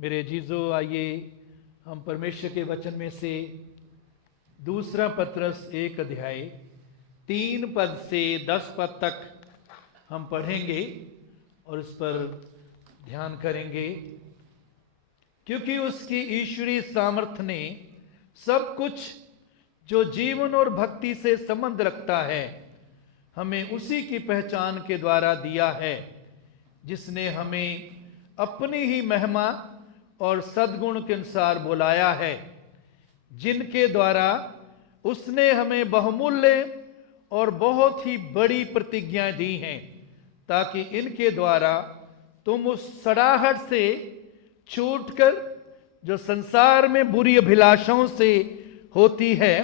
मेरे जीजो, आइए हम परमेश्वर के वचन में से दूसरा पत्रस 1 अध्याय 3 पद से 10 पद तक हम पढ़ेंगे और इस पर ध्यान करेंगे। क्योंकि उसकी ईश्वरीय सामर्थ्य ने सब कुछ जो जीवन और भक्ति से संबंध रखता है हमें उसी की पहचान के द्वारा दिया है, जिसने हमें अपनी ही महिमा और सद्गुण के अनुसार बुलाया है, जिनके द्वारा उसने हमें बहुमूल्य और बहुत ही बड़ी प्रतिज्ञाएं दी हैं, ताकि इनके द्वारा तुम उस सड़ाहट से छूटकर जो संसार में बुरी अभिलाषाओं से होती है,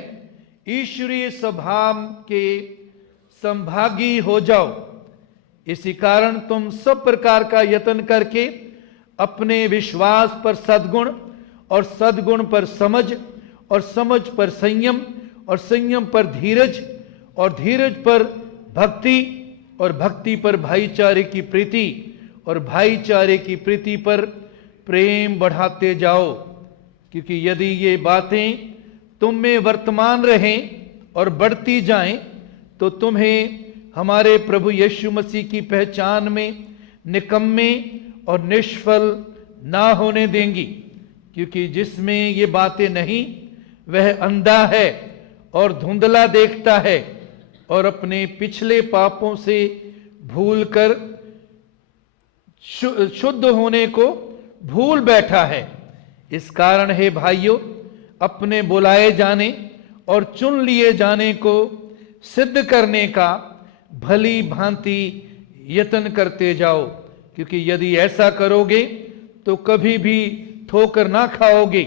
ईश्वरीय स्वभाव के संभागी हो जाओ। इसी कारण तुम सब प्रकार का यत्न करके अपने विश्वास पर सद्गुण और सद्गुण पर समझ और समझ पर संयम और संयम पर धीरज और धीरज पर भक्ति और भक्ति पर भाईचारे की प्रीति और भाईचारे की प्रीति पर प्रेम बढ़ाते जाओ। क्योंकि यदि ये बातें तुम में वर्तमान रहें और बढ़ती जाएं, तो तुम्हें हमारे प्रभु यीशु मसीह की पहचान में निकम्मे और निष्फल ना होने देंगी। क्योंकि जिसमें ये बातें नहीं, वह अंधा है और धुंधला देखता है और अपने पिछले पापों से भूलकर शुद्ध होने को भूल बैठा है। इस कारण हे भाइयों, अपने बुलाए जाने और चुन लिए जाने को सिद्ध करने का भली भांति यत्न करते जाओ। क्योंकि यदि ऐसा करोगे तो कभी भी ठोकर ना खाओगे,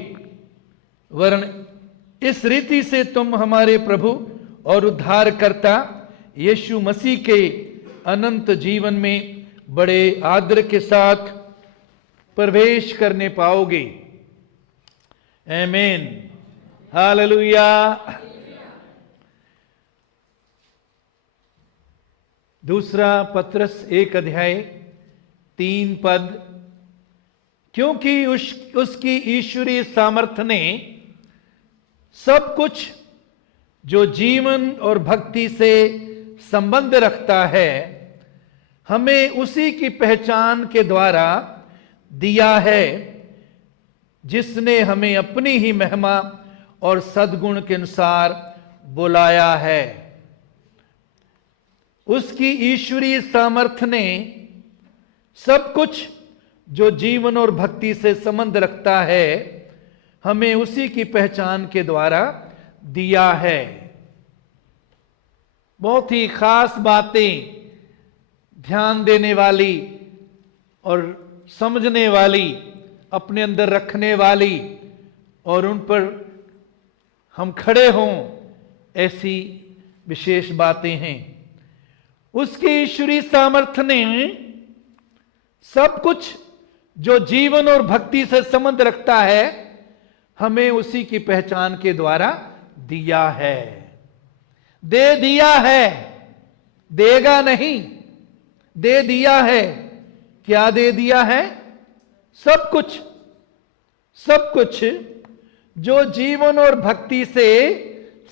वरन इस रीति से तुम हमारे प्रभु और उद्धारकर्ता यीशु मसीह के अनंत जीवन में बड़े आदर के साथ प्रवेश करने पाओगे। आमीन, हालेलुया। दूसरा पत्रस 1 अध्याय 3 पद। क्योंकि उसकी ईश्वरीय सामर्थ्य ने सब कुछ जो जीवन और भक्ति से संबंध रखता है हमें उसी की पहचान के द्वारा दिया है, जिसने हमें अपनी ही महिमा और सद्गुण के अनुसार बुलाया है। उसकी ईश्वरीय सामर्थ्य ने सब कुछ जो जीवन और भक्ति से संबंध रखता है हमें उसी की पहचान के द्वारा दिया है। बहुत ही खास बातें ध्यान देने वाली और समझने वाली, अपने अंदर रखने वाली और उन पर हम खड़े हों, ऐसी विशेष बातें हैं। उसकी ईश्वरीय सामर्थ्य ने सब कुछ जो जीवन और भक्ति से संबंध रखता है हमें उसी की पहचान के द्वारा दिया है। दे दिया है, देगा नहीं, दे दिया है। क्या दे दिया है? सब कुछ, सब कुछ जो जीवन और भक्ति से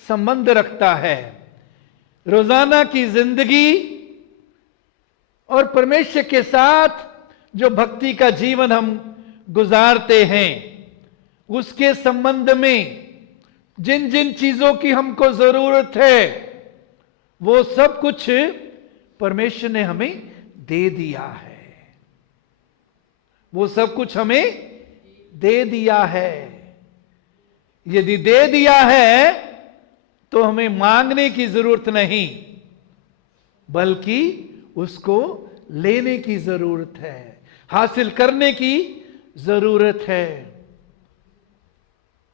संबंध रखता है। रोजाना की जिंदगी और परमेश्वर के साथ जो भक्ति का जीवन हम गुजारते हैं, उसके संबंध में जिन जिन चीजों की हमको जरूरत है वो सब कुछ परमेश्वर ने हमें दे दिया है। वो सब कुछ हमें दे दिया है। यदि दे दिया है तो हमें मांगने की जरूरत नहीं, बल्कि उसको लेने की जरूरत है, हासिल करने की जरूरत है।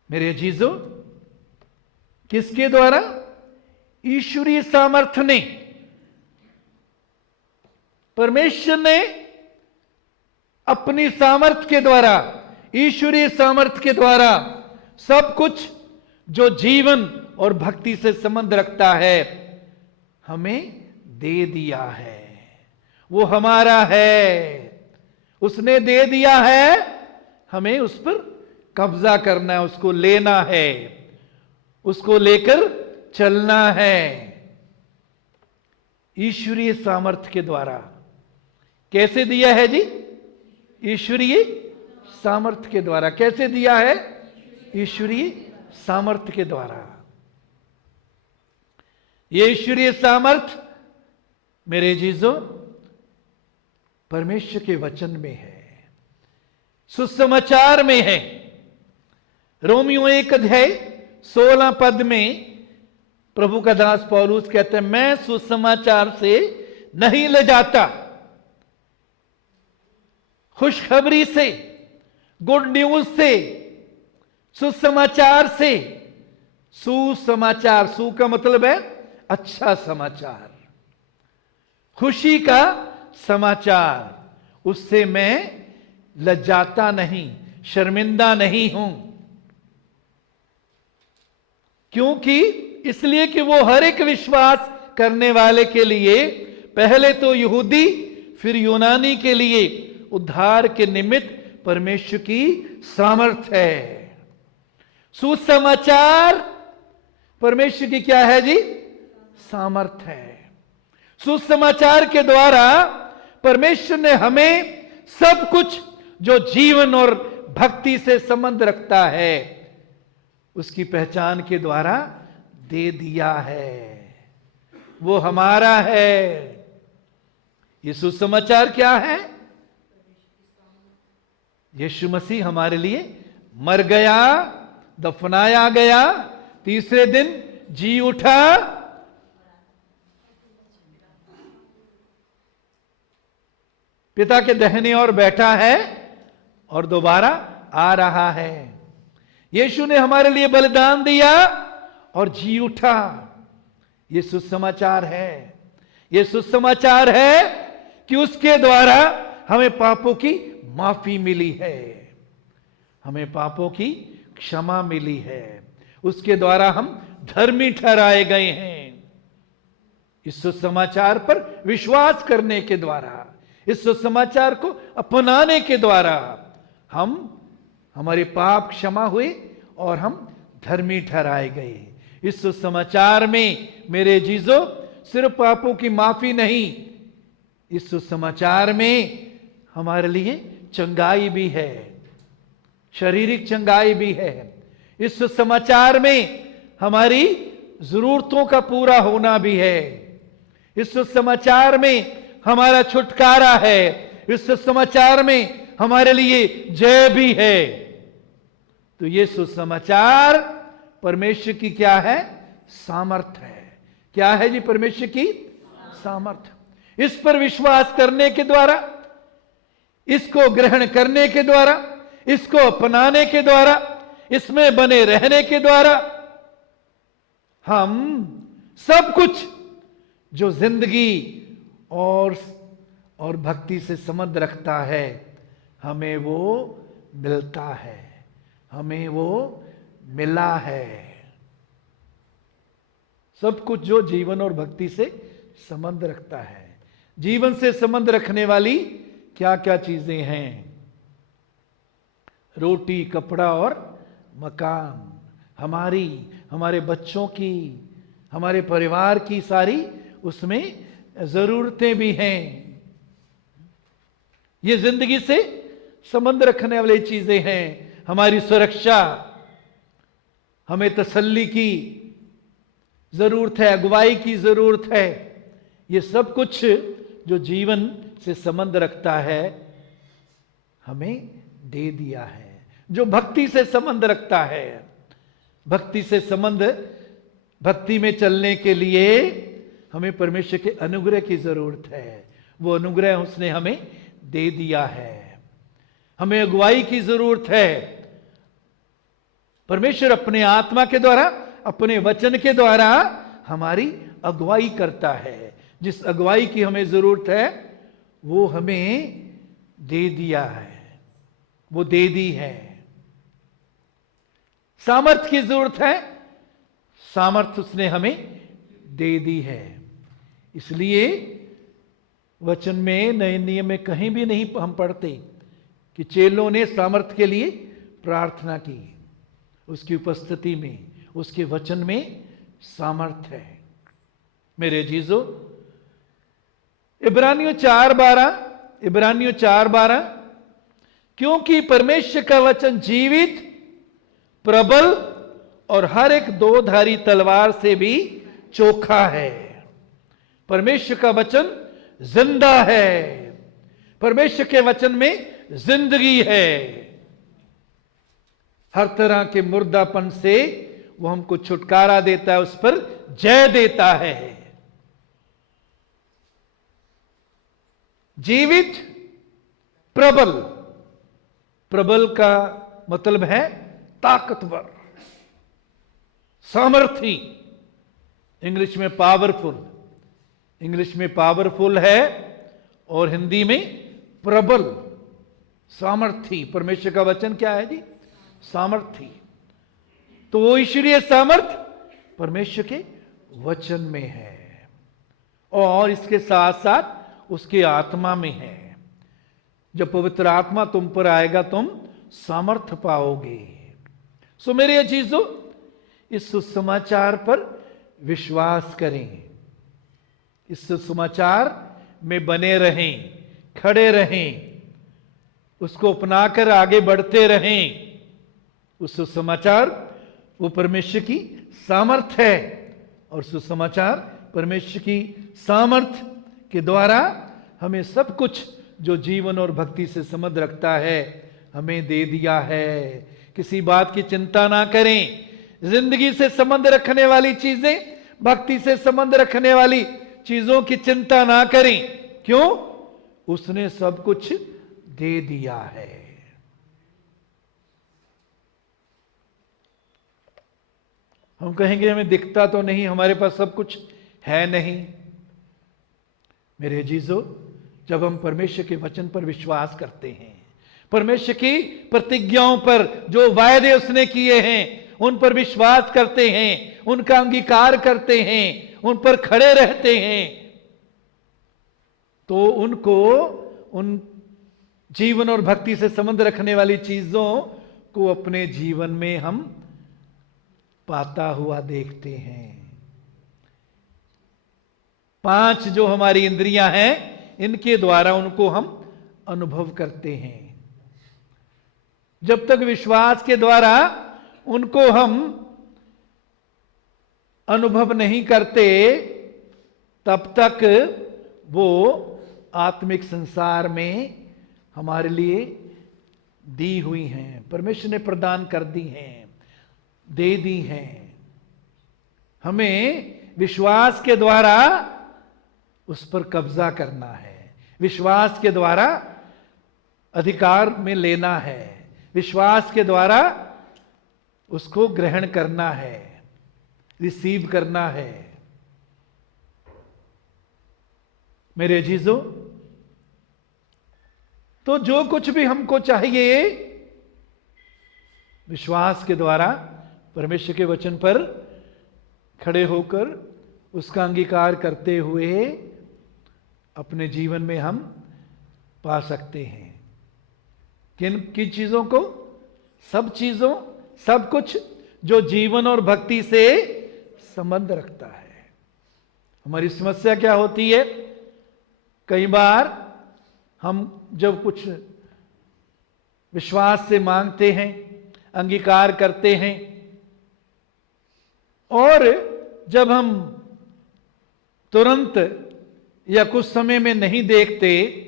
मेरे अजीजों, किसके द्वारा? ईश्वरीय सामर्थ्य ने। परमेश्वर ने अपनी सामर्थ्य के द्वारा, ईश्वरीय सामर्थ्य के द्वारा सब कुछ जो जीवन और भक्ति से संबंध रखता है हमें दे दिया है। वो हमारा है, उसने दे दिया है, हमें उस पर कब्जा करना है, उसको लेना है, उसको लेकर चलना है ईश्वरीय सामर्थ्य के द्वारा। कैसे दिया है जी? ईश्वरीय सामर्थ्य के द्वारा। कैसे दिया है? ईश्वरीय सामर्थ्य के द्वारा। ये ईश्वरीय सामर्थ्य मेरे जीजों परमेश्वर के वचन में है, सुसमाचार में है। रोमियो 1:16 में प्रभु का दास पौलुस कहते हैं, मैं सुसमाचार से नहीं ले जाता, खुशखबरी से, गुड न्यूज से, सुसमाचार से। सुसमाचार, सु का मतलब है अच्छा समाचार, खुशी का समाचार। उससे मैं लज्जाता नहीं, शर्मिंदा नहीं हूं। क्योंकि इसलिए कि वो हर एक विश्वास करने वाले के लिए, पहले तो यहूदी फिर यूनानी के लिए उद्धार के निमित्त परमेश्वर की सामर्थ है। सुसमाचार परमेश्वर की क्या है जी? सामर्थ है। सुसमाचार के द्वारा परमेश्वर ने हमें सब कुछ जो जीवन और भक्ति से संबंध रखता है उसकी पहचान के द्वारा दे दिया है। वो हमारा है। ये सुसमाचार क्या है? यीशु मसीह हमारे लिए मर गया, दफनाया गया, तीसरे दिन जी उठा, पिता के दाहिने ओर बैठा है और दोबारा आ रहा है। यीशु ने हमारे लिए बलिदान दिया और जी उठा। ये सुसमाचार है। ये सुसमाचार है कि उसके द्वारा हमें पापों की माफी मिली है, हमें पापों की क्षमा मिली है, उसके द्वारा हम धर्मी ठहराए गए हैं। इस सुसमाचार पर विश्वास करने के द्वारा, इस सुसमाचार को अपनाने के द्वारा हमारे पाप क्षमा हुए और हम धर्मी ठहराए गए। इस सुसमाचार में मेरे जीजो सिर्फ पापों की माफी नहीं, इस सुसमाचार में हमारे लिए चंगाई भी है, शारीरिक चंगाई भी है। इस सुसमाचार में हमारी जरूरतों का पूरा होना भी है। इस सुसमाचार में हमारा छुटकारा है। इस सुसमाचार में हमारे लिए जय भी है। तो ये सुसमाचार परमेश्वर की क्या है? सामर्थ है। क्या है जी? परमेश्वर की सामर्थ। इस पर विश्वास करने के द्वारा, इसको ग्रहण करने के द्वारा, इसको अपनाने के द्वारा, इसमें बने रहने के द्वारा हम सब कुछ जो जिंदगी और भक्ति से संबंध रखता है हमें वो मिलता है, हमें वो मिला है। सब कुछ जो जीवन और भक्ति से संबंध रखता है। जीवन से संबंध रखने वाली क्या क्या चीजें हैं? रोटी, कपड़ा और मकान, हमारे बच्चों की, हमारे परिवार की सारी उसमें जरूरतें भी हैं। ये जिंदगी से संबंध रखने वाली चीजें हैं। हमारी सुरक्षा, हमें तसल्ली की जरूरत है, अगुवाई की जरूरत है। ये सब कुछ जो जीवन से संबंध रखता है हमें दे दिया है। जो भक्ति से संबंध रखता है, भक्ति से संबंध, भक्ति में चलने के लिए हमें परमेश्वर के अनुग्रह की जरूरत है। वो अनुग्रह उसने हमें दे दिया है। हमें अगुवाई की जरूरत है। परमेश्वर अपने आत्मा के द्वारा, अपने वचन के द्वारा हमारी अगुवाई करता है। जिस अगुवाई की हमें जरूरत है वो हमें दे दिया है, वो दे दी है। सामर्थ की जरूरत है, सामर्थ उसने हमें दे दी है। इसलिए वचन में, नए नियम में कहीं भी नहीं हम पढ़ते कि चेलों ने सामर्थ्य के लिए प्रार्थना की। उसकी उपस्थिति में, उसके वचन में सामर्थ्य है। मेरे अजीजों, इब्रानियों 4:12, क्योंकि परमेश्वर का वचन जीवित, प्रबल और हर एक दो-धारी तलवार से भी चोखा है। परमेश्वर का वचन जिंदा है। परमेश्वर के वचन में जिंदगी है। हर तरह के मुर्दापन से वो हमको छुटकारा देता है, उस पर जय देता है। जीवित, प्रबल। प्रबल का मतलब है ताकतवर, सामर्थी। इंग्लिश में पावरफुल, इंग्लिश में पावरफुल है और हिंदी में प्रबल, सामर्थी। परमेश्वर का वचन क्या है जी? सामर्थी। तो वो ईश्वरीय सामर्थ परमेश्वर के वचन में है और इसके साथ साथ उसके आत्मा में है। जब पवित्र आत्मा तुम पर आएगा तुम सामर्थ पाओगे। सो मेरे अजीजों, इस सुसमाचार पर विश्वास करें, इस सुसमाचार में बने रहें, खड़े रहें, उसको अपनाकर आगे बढ़ते रहें। उस सुसमाचार वो परमेश्वर की सामर्थ है और सुसमाचार परमेश्वर की सामर्थ के द्वारा हमें सब कुछ जो जीवन और भक्ति से संबंध रखता है हमें दे दिया है। किसी बात की चिंता ना करें। जिंदगी से संबंध रखने वाली चीजें, भक्ति से संबंध रखने वाली चीजों की चिंता ना करें। क्यों? उसने सब कुछ दे दिया है। हम कहेंगे हमें दिखता तो नहीं, हमारे पास सब कुछ है नहीं। मेरे अजीजों, जब हम परमेश्वर के वचन पर विश्वास करते हैं, परमेश्वर की प्रतिज्ञाओं पर, जो वायदे उसने किए हैं उन पर विश्वास करते हैं, उनका अंगीकार करते हैं, उन पर खड़े रहते हैं, तो उनको, उन जीवन और भक्ति से संबंध रखने वाली चीजों को अपने जीवन में हम पाता हुआ देखते हैं। 5 जो हमारी इंद्रियां हैं, इनके द्वारा उनको हम अनुभव करते हैं। जब तक विश्वास के द्वारा उनको हम अनुभव नहीं करते, तब तक वो आत्मिक संसार में हमारे लिए दी हुई हैं, परमेश्वर ने प्रदान कर दी हैं, दे दी हैं। हमें विश्वास के द्वारा उस पर कब्जा करना है, विश्वास के द्वारा अधिकार में लेना है, विश्वास के द्वारा उसको ग्रहण करना है, रिसीव करना है। मेरे अजीजों, तो जो कुछ भी हमको चाहिए विश्वास के द्वारा परमेश्वर के वचन पर खड़े होकर उसका अंगीकार करते हुए अपने जीवन में हम पा सकते हैं। किन किन चीजों को? सब चीजों, सब कुछ जो जीवन और भक्ति से संबंध रखता है। हमारी समस्या क्या होती है? कई बार हम जब कुछ विश्वास से मांगते हैं, अंगीकार करते हैं, और जब हम तुरंत या कुछ समय में नहीं देखते,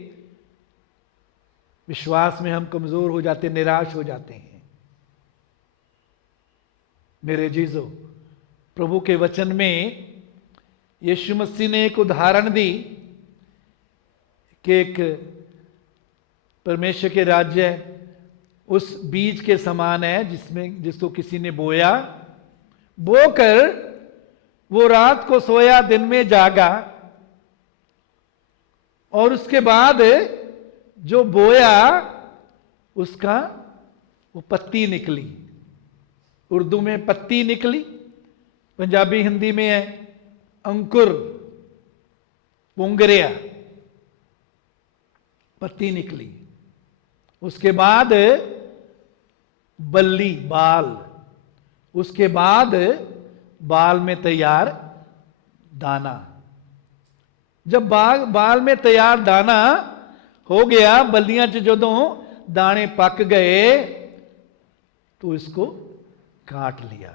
विश्वास में हम कमजोर हो जाते, निराश हो जाते हैं। मेरे जीजो, प्रभु के वचन में यीशु मसीह ने एक उदाहरण दी कि एक परमेश्वर के राज्य उस बीज के समान है जिसको किसी ने बोया, बोकर वो रात को सोया, दिन में जागा, और उसके बाद जो बोया उसका वो पत्ती निकली। उर्दू में पत्ती निकली, पंजाबी हिंदी में है अंकुर, पुंगरिया, पत्ती निकली। उसके बाद बल्ली बाल, उसके बाद बाल में तैयार दाना। जब बाल में तैयार दाना हो गया, बल्लियां च जदों दाने पक गए तो इसको काट लिया।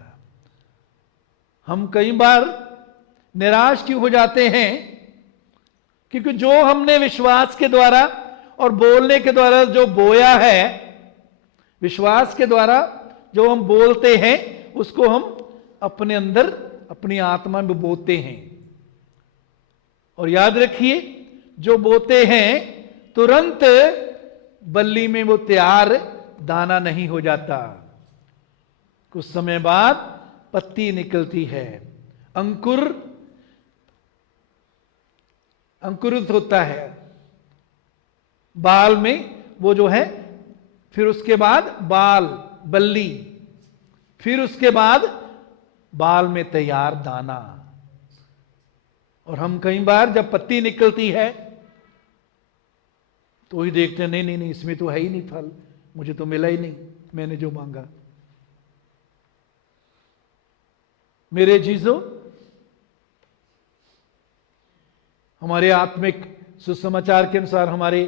हम कई बार निराश क्यों हो जाते हैं? क्योंकि जो हमने विश्वास के द्वारा और बोलने के द्वारा जो बोया है, विश्वास के द्वारा जो हम बोलते हैं उसको हम अपने अंदर अपनी आत्मा में बोते हैं। और याद रखिए, जो बोते हैं तुरंत बल्ली में वो तैयार दाना नहीं हो जाता, कुछ समय बाद पत्ती निकलती है, अंकुरित होता है बाल में वो जो है, फिर उसके बाद बाल बल्ली, फिर उसके बाद बाल में तैयार दाना। और हम कई बार जब पत्ती निकलती है तो ही देखते हैं नहीं नहीं नहीं, इसमें तो है ही नहीं फल, मुझे तो मिला ही नहीं मैंने जो मांगा। मेरे चीजों, हमारे आत्मिक सुसमाचार के अनुसार हमारे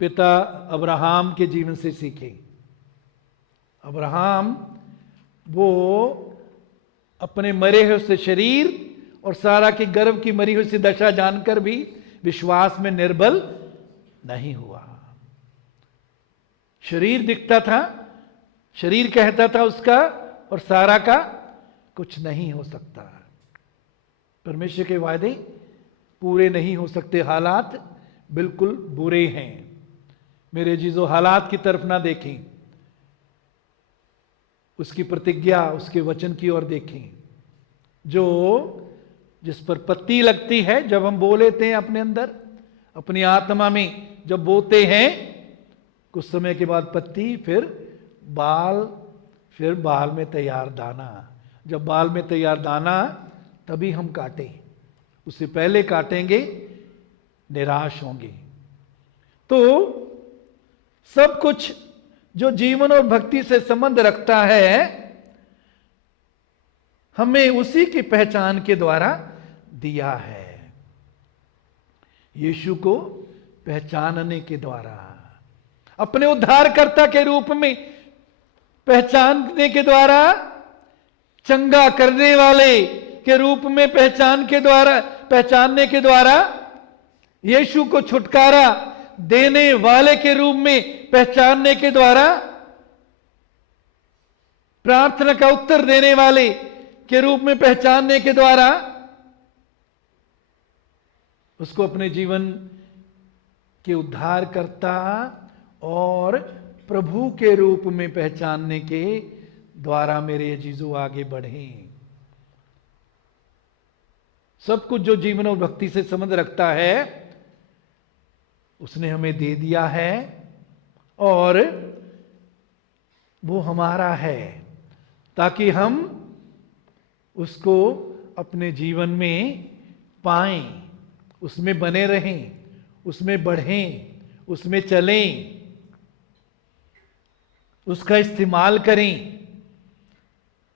पिता अब्राहम के जीवन से सीखें। अब्राहम वो अपने मरे हुए से शरीर और सारा के गर्भ की मरी हुई सी दशा जानकर भी विश्वास में निर्बल नहीं हुआ। शरीर दिखता था, शरीर कहता था उसका और सारा का कुछ नहीं हो सकता। परमेश्वर के वायदे पूरे नहीं हो सकते, हालात बिल्कुल बुरे हैं। मेरे जीजों, हालात की तरफ ना देखें, उसकी प्रतिज्ञा, उसके वचन की ओर देखें। जो जिस पर पत्ती लगती है, जब हम बो लेते हैं अपने अंदर, अपनी आत्मा में जब बोते हैं, कुछ समय के बाद पत्ती, फिर बाल में तैयार दाना। जब बाल में तैयार दाना तभी हम काटें, उससे पहले काटेंगे निराश होंगे। तो सब कुछ जो जीवन और भक्ति से संबंध रखता है, हमें उसी की पहचान के द्वारा दिया है। यीशु को पहचानने के द्वारा, अपने उद्धारकर्ता के रूप में पहचानने के द्वारा, चंगा करने वाले के रूप में पहचानने के द्वारा, यीशु को छुटकारा देने वाले के रूप में पहचानने के द्वारा, प्रार्थना का उत्तर देने वाले के रूप में पहचानने के द्वारा, उसको अपने जीवन के उद्धारकर्ता और प्रभु के रूप में पहचानने के द्वारा मेरे अजीजों आगे बढ़ें। सब कुछ जो जीवन और भक्ति से संबंध रखता है उसने हमें दे दिया है और वो हमारा है, ताकि हम उसको अपने जीवन में पाएं, उसमें बने रहें, उसमें बढ़ें, उसमें चलें, उसका इस्तेमाल करें।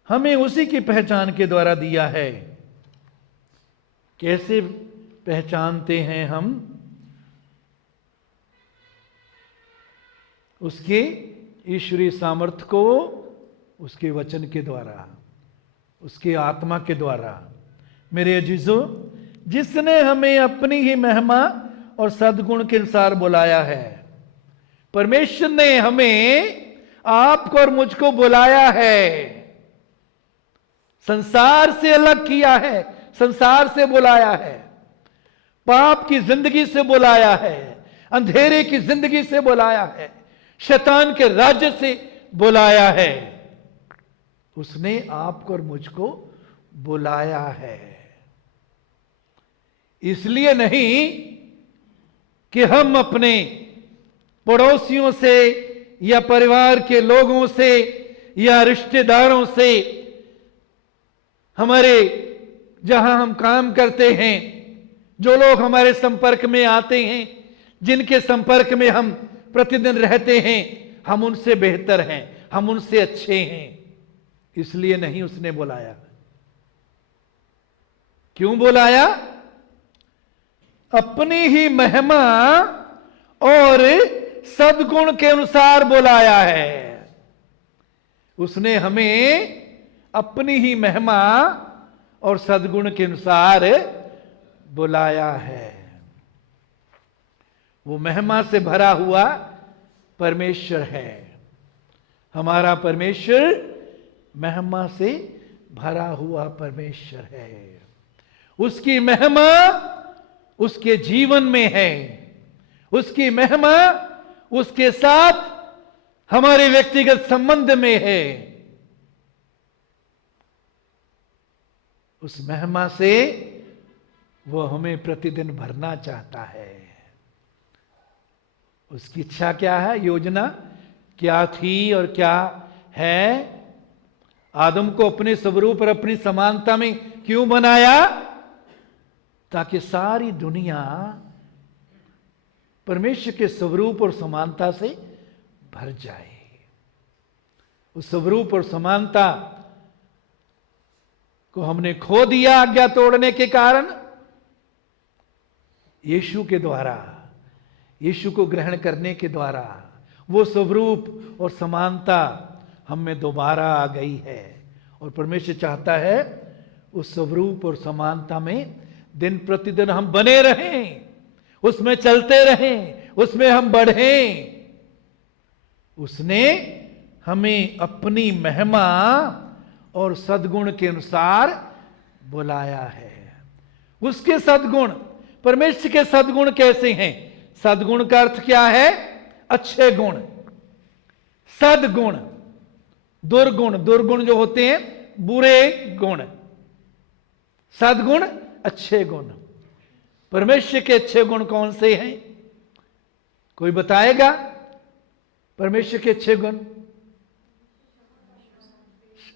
हमें उसी की पहचान के द्वारा दिया है। कैसे पहचानते हैं हम? उसके ईश्वरीय सामर्थ्य को उसके वचन के द्वारा, उसके आत्मा के द्वारा। मेरे अजीजों, जिसने हमें अपनी ही महिमा और सद्गुण के अनुसार बुलाया है, परमेश्वर ने हमें, आपको और मुझको बुलाया है, संसार से अलग किया है, संसार से बुलाया है, पाप की जिंदगी से बुलाया है, अंधेरे की जिंदगी से बुलाया है, शैतान के राज्य से बुलाया है। उसने आपको और मुझको बुलाया है। इसलिए नहीं कि हम अपने पड़ोसियों से या परिवार के लोगों से या रिश्तेदारों से, हमारे जहां हम काम करते हैं, जो लोग हमारे संपर्क में आते हैं, जिनके संपर्क में हम प्रतिदिन रहते हैं हम उनसे बेहतर हैं, हम उनसे अच्छे हैं, इसलिए नहीं उसने बुलाया। क्यों बुलाया? अपनी ही महिमा और सद्गुण के अनुसार बुलाया है। उसने हमें अपनी ही महिमा और सद्गुण के अनुसार बुलाया है। वो महिमा से भरा हुआ परमेश्वर है। हमारा परमेश्वर महिमा से भरा हुआ परमेश्वर है। उसकी महिमा उसके जीवन में है, उसकी महिमा उसके साथ हमारे व्यक्तिगत संबंध में है। उस महिमा से वो हमें प्रतिदिन भरना चाहता है। उसकी इच्छा क्या है, योजना क्या थी और क्या है? आदम को अपने स्वरूप और अपनी समानता में क्यों बनाया? ताकि सारी दुनिया परमेश्वर के स्वरूप और समानता से भर जाए। उस स्वरूप और समानता को हमने खो दिया आज्ञा तोड़ने के कारण। यीशु के द्वारा, यीशु को ग्रहण करने के द्वारा वो स्वरूप और समानता हम में दोबारा आ गई है। और परमेश्वर चाहता है उस स्वरूप और समानता में दिन प्रतिदिन हम बने रहें, उसमें चलते रहें, उसमें हम बढ़ें। उसने हमें अपनी महिमा और सद्गुण के अनुसार बुलाया है। उसके सद्गुण, परमेश्वर के सद्गुण कैसे हैं? सद्गुण का अर्थ क्या है? अच्छे गुण। सद्गुण, दुर्गुण, दुर्गुण जो होते हैं बुरे गुण, सद्गुण अच्छे गुण। परमेश्वर के अच्छे गुण कौन से हैं? कोई बताएगा? परमेश्वर के अच्छे गुण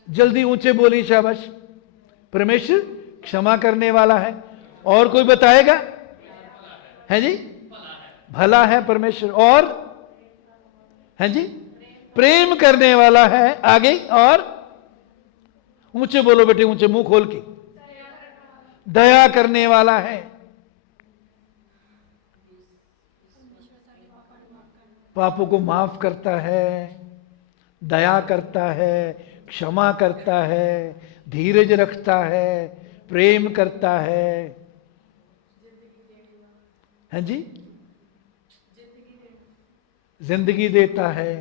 जल्दी ऊंचे बोली, शाबाश। परमेश्वर क्षमा करने वाला है। और कोई बताएगा? है जी, भला है परमेश्वर। और है जी, प्रेम करने वाला है। आगे और ऊंचे बोलो बेटे, ऊंचे मुंह खोल के। दया करने वाला है। पापों को माफ करता है, दया करता है, क्षमा करता है, धीरज रखता है, प्रेम करता है जी, जिंदगी देता है।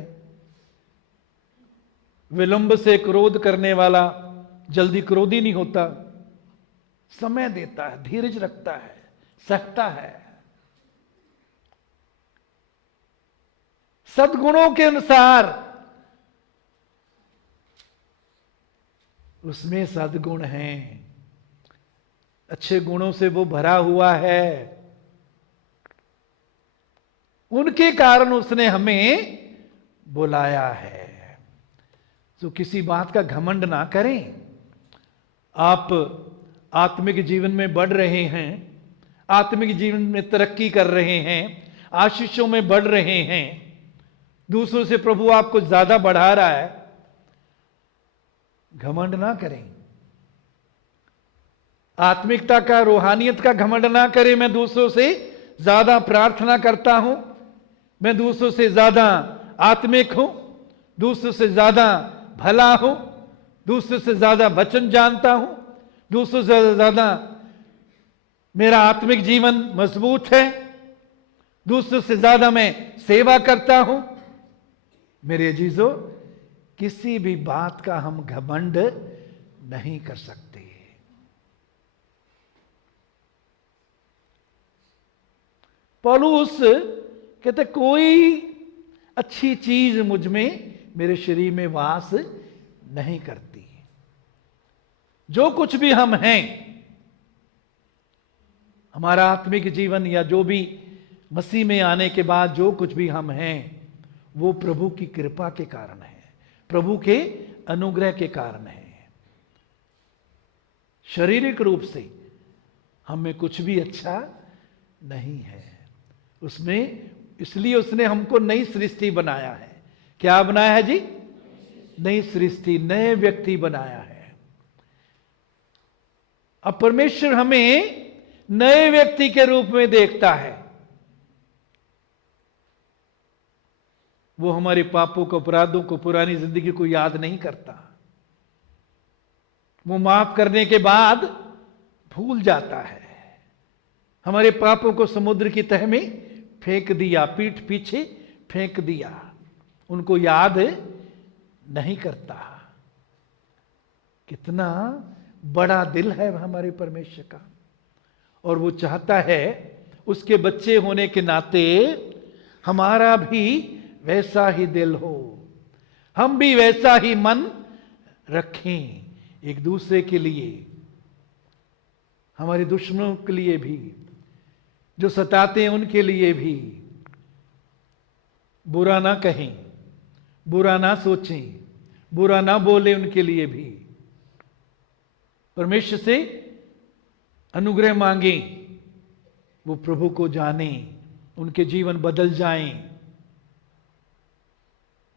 विलंब से क्रोध करने वाला जल्दी क्रोधी नहीं होता, समय देता है, धीरज रखता है, सहता है। सद्गुणों के अनुसार उसमें सद्गुण हैं, अच्छे गुणों से वो भरा हुआ है। उनके कारण उसने हमें बुलाया है। तो किसी बात का घमंड ना करें। आप आत्मिक जीवन में बढ़ रहे हैं, आत्मिक जीवन में तरक्की कर रहे हैं, आशीषों में बढ़ रहे हैं, दूसरों से प्रभु आपको ज्यादा बढ़ा रहा है, घमंड ना करें। आत्मिकता का, रूहानियत का घमंड ना करें। मैं दूसरों से ज्यादा प्रार्थना करता हूं, मैं दूसरों से ज्यादा आत्मिक हूं, दूसरों से ज्यादा भला हूं, दूसरों से ज्यादा वचन जानता हूं, दूसरों से ज्यादा मेरा आत्मिक जीवन मजबूत है, दूसरों से ज्यादा मैं सेवा करता हूं। मेरे अजीजों, किसी भी बात का हम घमंड नहीं कर सकते। पौलुस कहते कोई अच्छी चीज मुझ में, मेरे शरीर में वास नहीं करती। जो कुछ भी हम हैं, हमारा आत्मिक जीवन या जो भी मसीह में आने के बाद जो कुछ भी हम हैं, वो प्रभु की कृपा के कारण है, प्रभु के अनुग्रह के कारण है। शारीरिक रूप से हमें कुछ भी अच्छा नहीं है, उसमें इसलिए उसने हमको नई सृष्टि बनाया है। क्या बनाया है जी? नई सृष्टि, नए व्यक्ति बनाया है। अब परमेश्वर हमें नए व्यक्ति के रूप में देखता है। वो हमारे पापों को, अपराधों को, पुरानी जिंदगी को याद नहीं करता। वो माफ करने के बाद भूल जाता है। हमारे पापों को समुद्र की तह में फेंक दिया, पीठ पीछे फेंक दिया, उनको याद नहीं करता। कितना बड़ा दिल है हमारे परमेश्वर का। और वो चाहता है उसके बच्चे होने के नाते हमारा भी वैसा ही दिल हो, हम भी वैसा ही मन रखें एक दूसरे के लिए, हमारे दुश्मनों के लिए भी, जो सताते हैं उनके लिए भी। बुरा ना कहें, बुरा ना सोचें, बुरा ना बोले उनके लिए भी। परमेश्वर से अनुग्रह मांगें, वो प्रभु को जानें, उनके जीवन बदल जाएं।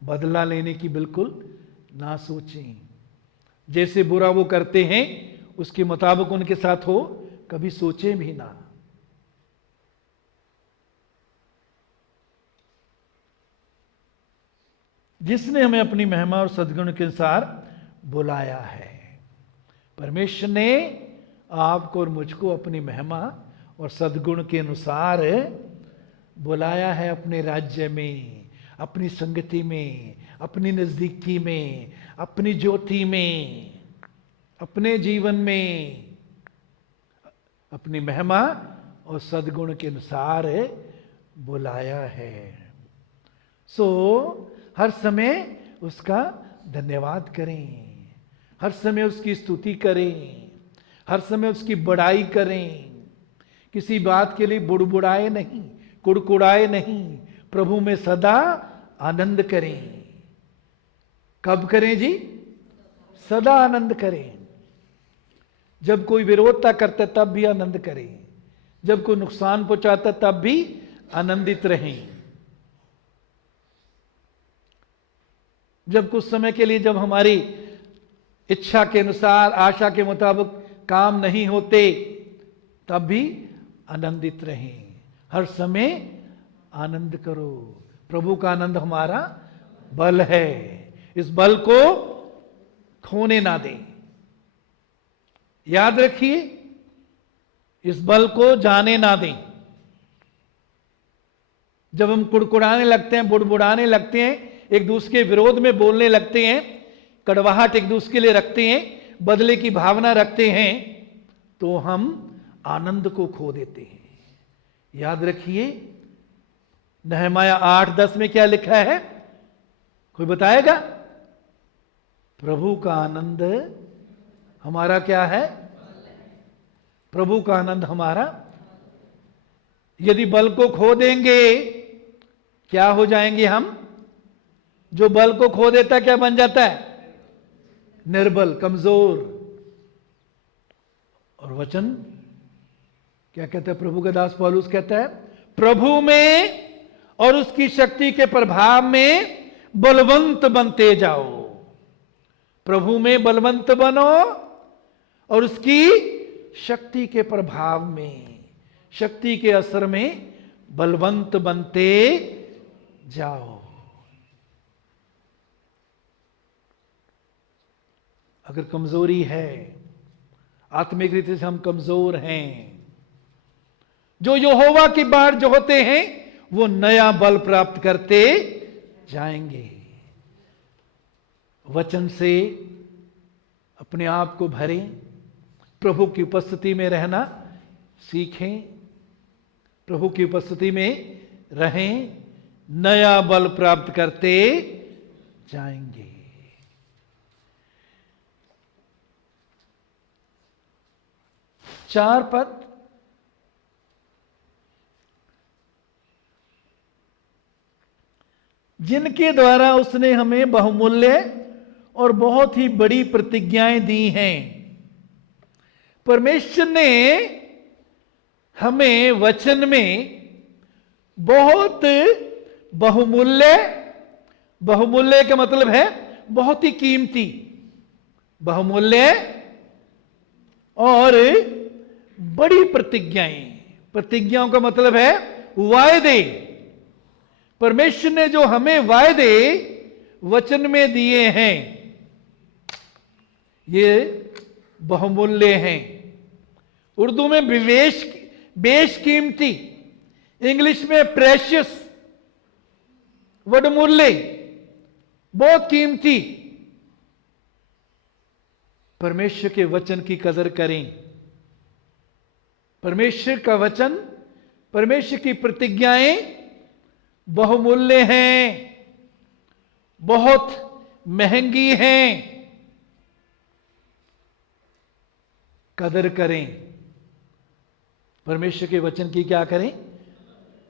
बदला लेने की बिल्कुल ना सोचें। जैसे बुरा वो करते हैं उसके मुताबिक उनके साथ हो, कभी सोचें भी ना। जिसने हमें अपनी महिमा और सद्गुण के अनुसार बुलाया है। परमेश्वर ने आपको और मुझको अपनी महिमा और सद्गुण के अनुसार बुलाया है, अपने राज्य में, अपनी संगति में, अपनी नजदीकी में, अपनी ज्योति में, अपने जीवन में, अपनी महिमा और सद्गुण के अनुसार बुलाया है। हर समय उसका धन्यवाद करें, हर समय उसकी स्तुति करें, हर समय उसकी बड़ाई करें। किसी बात के लिए बुड़बुड़ाए नहीं, कुड़कुड़ाए नहीं, प्रभु में सदा आनंद करें। कब करें जी? सदा आनंद करें। जब कोई विरोधता करता तब भी आनंद करें, जब कोई नुकसान पहुंचाता तब भी आनंदित रहें। जब कुछ समय के लिए जब हमारी इच्छा के अनुसार, आशा के मुताबिक काम नहीं होते, तब भी आनंदित रहें। हर समय आनंद करो। प्रभु का आनंद हमारा बल है। इस बल को खोने ना दें। याद रखिए, इस बल को जाने ना दें। जब हम कुड़कुड़ाने लगते हैं, बुड़बुड़ाने लगते हैं, एक दूसरे के विरोध में बोलने लगते हैं, कड़वाहट एक दूसरे के लिए रखते हैं, बदले की भावना रखते हैं, तो हम आनंद को खो देते हैं। याद रखिए, नहमाया 8:10 में क्या लिखा है? कोई बताएगा? प्रभु का आनंद हमारा क्या है? प्रभु का आनंद हमारा। यदि बल को खो देंगे, क्या हो जाएंगे हम? जो बल को खो देता क्या बन जाता है? निर्बल, कमजोर। और वचन क्या कहता है? प्रभु का दास पौलुस कहता है, प्रभु में और उसकी शक्ति के प्रभाव में बलवंत बनते जाओ। प्रभु में बलवंत बनो और उसकी शक्ति के प्रभाव में, शक्ति के असर में बलवंत बनते जाओ। अगर कमजोरी है, आत्मिक रीति से हम कमजोर हैं, जो यहोवा की बाट जो होते हैं वो नया बल प्राप्त करते जाएंगे। वचन से अपने आप को भरें, प्रभु की उपस्थिति में रहना सीखें, प्रभु की उपस्थिति में रहें, नया बल प्राप्त करते जाएंगे। चार पद, जिनके द्वारा उसने हमें बहुमूल्य और बहुत ही बड़ी प्रतिज्ञाएं दी हैं। परमेश्वर ने हमें वचन में बहुत बहुमूल्य, बहुमूल्य का मतलब है बहुत ही कीमती, बहुमूल्य और बड़ी प्रतिज्ञाएं। प्रतिज्ञाओं का मतलब है वायदे। परमेश्वर ने जो हमें वायदे वचन में दिए हैं, ये बहुमूल्य हैं। उर्दू में विवेश, बेशकीमती, इंग्लिश में प्रेशियस, वडमूल्य, बहुत कीमती। परमेश्वर के वचन की कदर करें। परमेश्वर का वचन, परमेश्वर की प्रतिज्ञाएं बहुमूल्य हैं, बहुत महंगी हैं। कदर करें। परमेश्वर के वचन की क्या करें?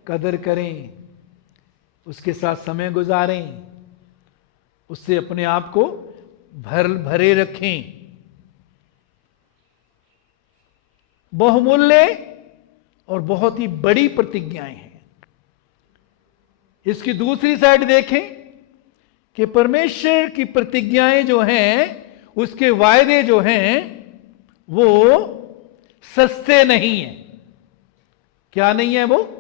कदर करें, उसके साथ समय गुजारें, उससे अपने आप को भरे रखें। बहुमूल्य और बहुत ही बड़ी प्रतिज्ञाएं हैं। इसकी दूसरी साइड देखें कि परमेश्वर की प्रतिज्ञाएं जो हैं, उसके वायदे जो हैं, वो सस्ते नहीं हैं। क्या नहीं है? वो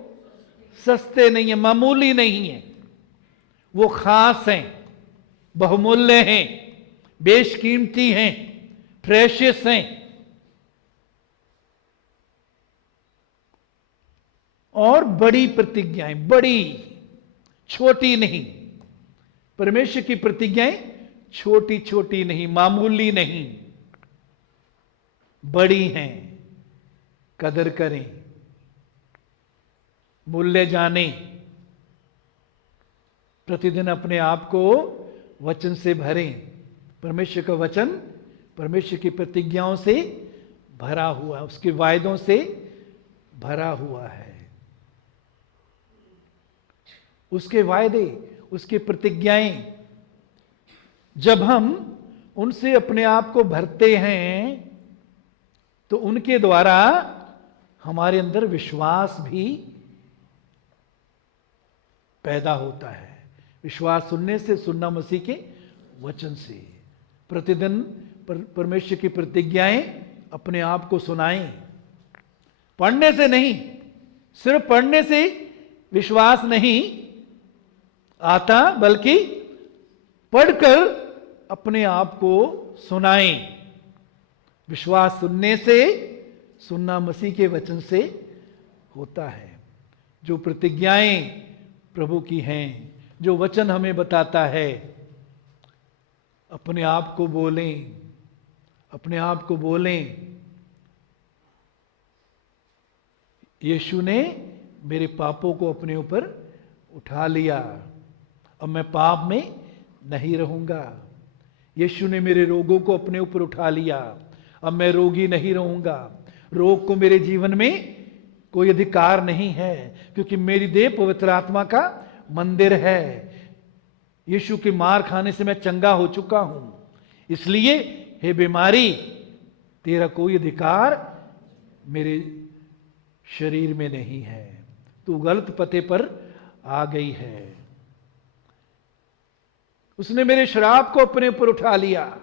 सस्ते नहीं है, मामूली नहीं है। वो खास हैं, बहुमूल्य हैं, बेशकीमती हैं, प्रेशियस हैं, और बड़ी प्रतिज्ञाएं, बड़ी, छोटी नहीं। परमेश्वर की प्रतिज्ञाएं छोटी छोटी नहीं, मामूली नहीं, बड़ी हैं। कदर करें, मूल्य जानें। प्रतिदिन अपने आप को वचन से भरें। परमेश्वर का वचन परमेश्वर की प्रतिज्ञाओं से भरा हुआ, उसके वायदों से भरा हुआ है। उसके वायदे, उसकी प्रतिज्ञाएं, जब हम उनसे अपने आप को भरते हैं तो उनके द्वारा हमारे अंदर विश्वास भी पैदा होता है। विश्वास सुनने से, सुनना मसीह के वचन से। प्रतिदिन परमेश्वर की प्रतिज्ञाएं अपने आप को सुनाएं। पढ़ने से नहीं, सिर्फ पढ़ने से विश्वास नहीं आता, बल्कि पढ़कर अपने आप को सुनाएं। विश्वास सुनने से, सुनना मसीह के वचन से होता है। जो प्रतिज्ञाएं प्रभु की हैं, जो वचन हमें बताता है, अपने आप को बोलें, अपने आप को बोलें, यीशु ने मेरे पापों को अपने ऊपर उठा लिया, अब मैं पाप में नहीं रहूंगा। यीशु ने मेरे रोगों को अपने ऊपर उठा लिया, अब मैं रोगी नहीं रहूंगा। रोग को मेरे जीवन में कोई अधिकार नहीं है, क्योंकि मेरी देह पवित्र आत्मा का मंदिर है। यीशु के मार खाने से मैं चंगा हो चुका हूं। इसलिए हे बीमारी, तेरा कोई अधिकार मेरे शरीर में नहीं है। तू गलत पते पर आ गई है। उसने मेरे श्राप को अपने ऊपर उठा लिया,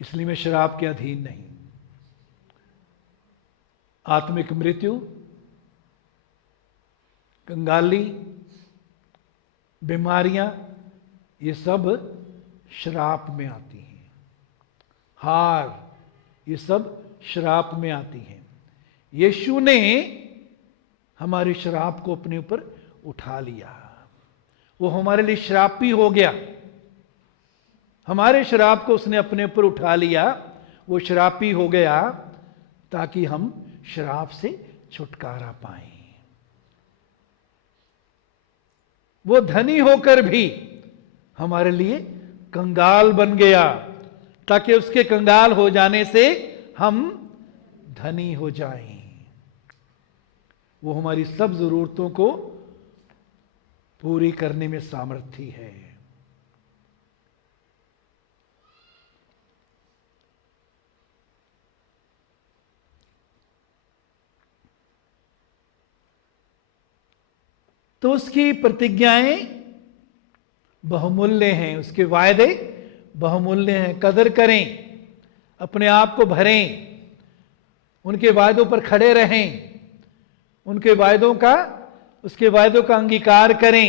इसलिए मैं श्राप के अधीन नहीं। आत्मिक मृत्यु, कंगाली, बीमारियां, ये सब श्राप में आती हैं। हार, ये सब श्राप में आती हैं। यीशु ने हमारे श्राप को अपने ऊपर उठा लिया। वो हमारे लिए श्रापी हो गया। हमारे श्राप को उसने अपने ऊपर उठा लिया। वो श्रापी हो गया ताकि हम श्राप से छुटकारा पाएं। वो धनी होकर भी हमारे लिए कंगाल बन गया, ताकि उसके कंगाल हो जाने से हम धनी हो जाएं। वो हमारी सब जरूरतों को पूरी करने में सामर्थ्य है। तो उसकी प्रतिज्ञाएं बहुमूल्य हैं, उसके वायदे बहुमूल्य हैं। कदर करें, अपने आप को भरें, उनके वायदों पर खड़े रहें, उनके वायदों का, उसके वायदों का अंगीकार करें,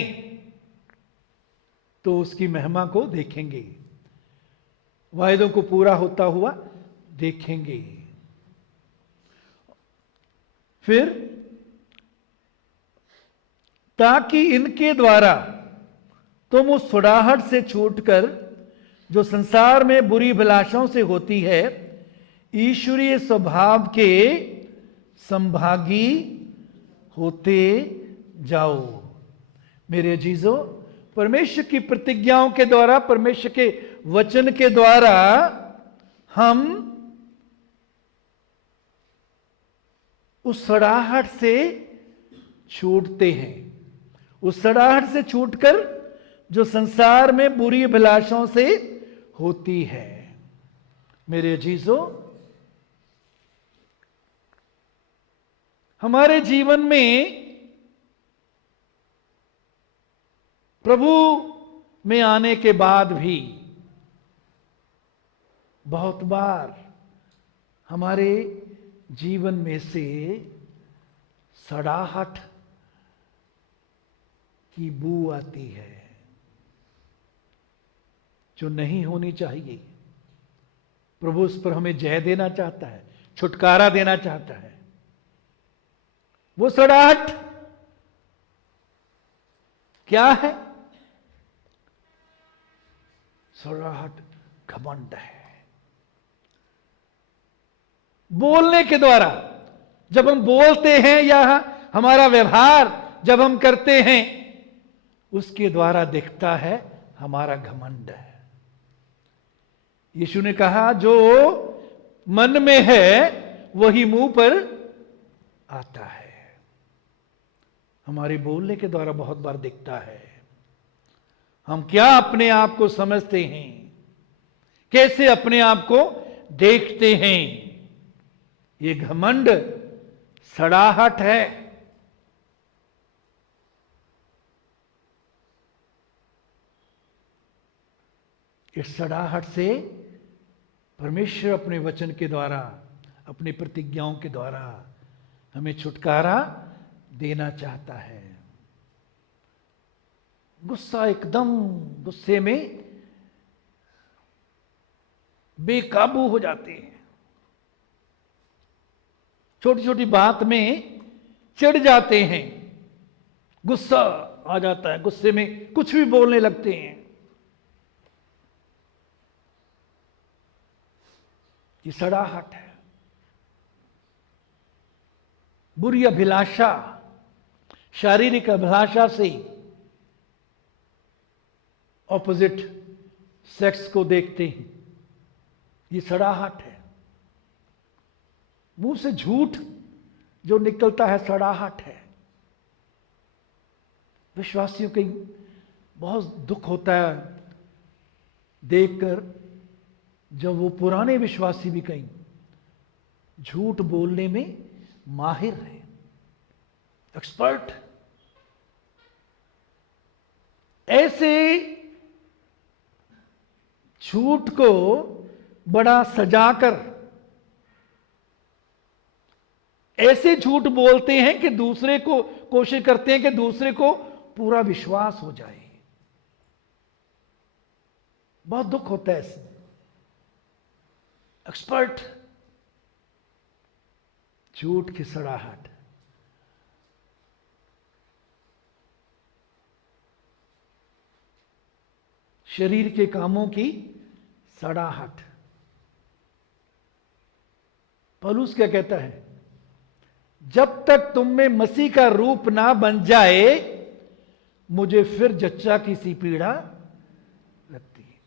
तो उसकी महिमा को देखेंगे, वायदों को पूरा होता हुआ देखेंगे। फिर ताकि इनके द्वारा तुम उस सुड़ाहट से छूटकर जो संसार में बुरी अभिलाषाओं से होती है, ईश्वरीय स्वभाव के संभागी होते जाओ। मेरे अजीजों, परमेश्वर की प्रतिज्ञाओं के द्वारा, परमेश्वर के वचन के द्वारा हम उस सड़ाहट से छूटते हैं, उस सड़ाहट से छूटकर जो संसार में बुरी अभिलाषाओं से होती है। मेरे अजीजों, हमारे जीवन में प्रभु में आने के बाद भी बहुत बार हमारे जीवन में से सड़ाहट की बू आती है, जो नहीं होनी चाहिए। प्रभु उस पर हमें जय देना चाहता है, छुटकारा देना चाहता है। वो सड़ाहट क्या है? सड़ाहट घमंड है। बोलने के द्वारा, जब हम बोलते हैं या हमारा व्यवहार जब हम करते हैं, उसके द्वारा दिखता है हमारा घमंड है। यीशु ने कहा, जो मन में है वही मुंह पर आता है। हमारे बोलने के द्वारा बहुत बार दिखता है हम क्या अपने आप को समझते हैं, कैसे अपने आप को देखते हैं। ये घमंड सड़ाहट है। इस सड़ाहट से परमेश्वर अपने वचन के द्वारा, अपनी प्रतिज्ञाओं के द्वारा हमें छुटकारा देना चाहता है। गुस्सा, एकदम गुस्से में बेकाबू हो जाते हैं, छोटी छोटी बात में चिढ़ जाते हैं, गुस्सा आ जाता है, गुस्से में कुछ भी बोलने लगते हैं। ये सड़ाहट है। बुरी अभिलाषा, शारीरिक अभिलाषा से ऑपोजिट सेक्स को देखते हैं, ये सड़ाहट है। मुंह से झूठ जो निकलता है, सड़ाहट है। विश्वासियों को बहुत दुख होता है देखकर, जब वो पुराने विश्वासी भी कहीं झूठ बोलने में माहिर है, एक्सपर्ट। ऐसे झूठ को बड़ा सजाकर ऐसे झूठ बोलते हैं कि दूसरे को, कोशिश करते हैं कि दूसरे को पूरा विश्वास हो जाए। बहुत दुख होता है इसमें। एक्सपर्ट झूठ की सड़ाहट। शरीर के कामों की सड़ाहट। पौलुस क्या कहता है? जब तक तुम में मसीह का रूप ना बन जाए, मुझे फिर जच्चा की सी पीड़ा लगती है।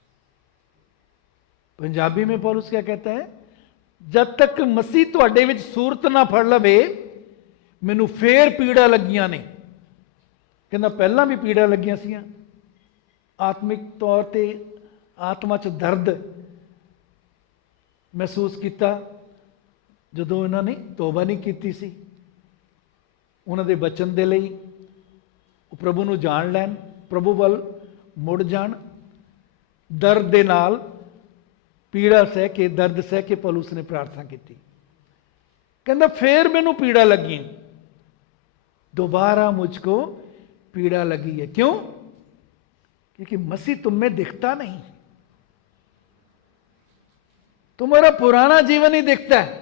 पंजाबी में पौलुस क्या कहता है? जब तक मसीह तुहाडे विच सूरत ना फड़ लवे, मैनू फेर पीड़ा लगियां ने। कहना पहला भी पीड़ा लगियां सीयां, आत्मिक तौर ते आत्मा च दर्द महसूस किया ਜਦੋਂ ਇਹਨਾਂ ਨੇ ਤੋਬਾ नहीं की सी, उन्होंने वचन दे लई प्रभु ਨੂੰ ਜਾਣ ਲੈਣ, ਪ੍ਰਭੂ ਵੱਲ ਮੁੜ ਜਾਣ। ਦਰਦ ਦੇ ਨਾਲ ਪੀੜਾ ਸਹਿ ਕੇ, ਦਰਦ ਸਹਿ ਕੇ ਪੌਲੁਸ ਨੇ ਪ੍ਰਾਰਥਨਾ ਕੀਤੀ। ਕਹਿੰਦਾ ਫੇਰ ਮੈਨੂੰ ਪੀੜਾ ਲੱਗੀ, दोबारा मुझको पीड़ा लगी है। क्यों? क्योंकि मसीह तुम में दिखता नहीं, तुम्हारा पुराना जीवन ही दिखता है,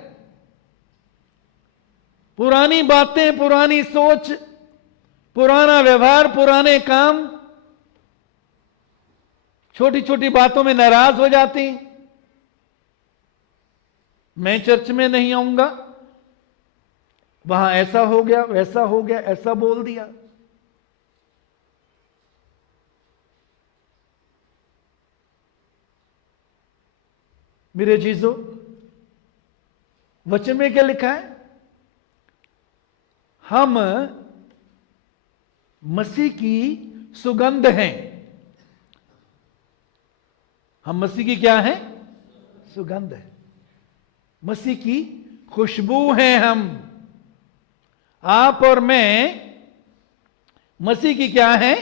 पुरानी बातें, पुरानी सोच, पुराना व्यवहार, पुराने काम। छोटी छोटी बातों में नाराज हो जाती, मैं चर्च में नहीं आऊंगा, वहां ऐसा हो गया, वैसा हो गया, ऐसा बोल दिया। मेरे चीजों, वचन में क्या लिखा है? हम मसीह की सुगंध हैं। हम मसीह की क्या है? सुगंध है, मसीह की खुशबू हैं हम। आप और मैं मसीह की क्या है?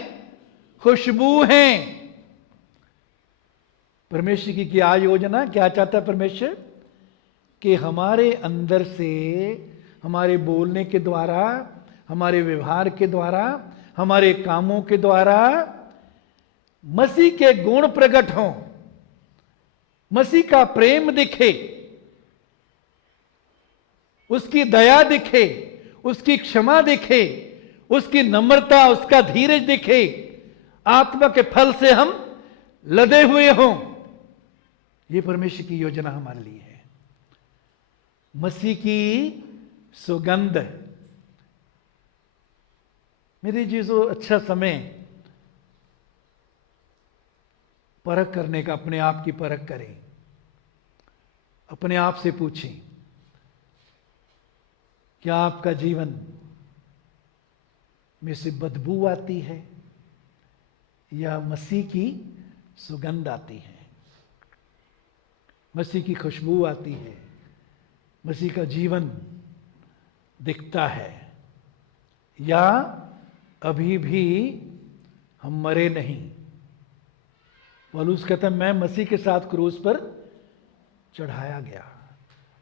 खुशबू हैं। परमेश्वर की क्या योजना, क्या चाहता है परमेश्वर? कि हमारे अंदर से, हमारे बोलने के द्वारा, हमारे व्यवहार के द्वारा, हमारे कामों के द्वारा मसीह के गुण प्रकट हों, मसीह का प्रेम दिखे, उसकी दया दिखे, उसकी क्षमा दिखे, उसकी नम्रता, उसका धीरज दिखे, आत्मा के फल से हम लदे हुए हों। यह परमेश्वर की योजना हमारे लिए है। मसीह की सुगंध। मेरे चीजों, अच्छा समय परख करने का, अपने आप की परख करें, अपने आप से पूछें, क्या आपका जीवन में से बदबू आती है या मसीह की सुगंध आती है, मसीह की खुशबू आती है, मसीह का जीवन दिखता है, या अभी भी हम मरे नहीं? पौलुस कहता है मैं मसीह के साथ क्रूस पर चढ़ाया गया,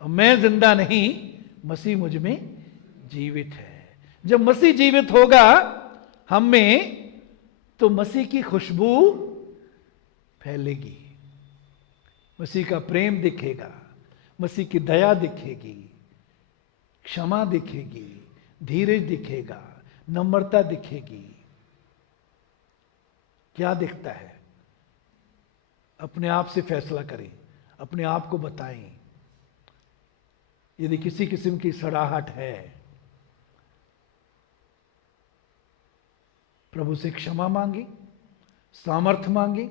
और मैं जिंदा नहीं, मसीह मुझ में जीवित है। जब मसीह जीवित होगा हम में, तो मसीह की खुशबू फैलेगी, मसीह का प्रेम दिखेगा, मसीह की दया दिखेगी, क्षमा दिखेगी, धीरज दिखेगा, नम्रता दिखेगी। क्या दिखता है? अपने आप से फैसला करें, अपने आप को बताएं। यदि किसी किस्म की सड़ाहट है, प्रभु से क्षमा मांगे, सामर्थ्य मांगे,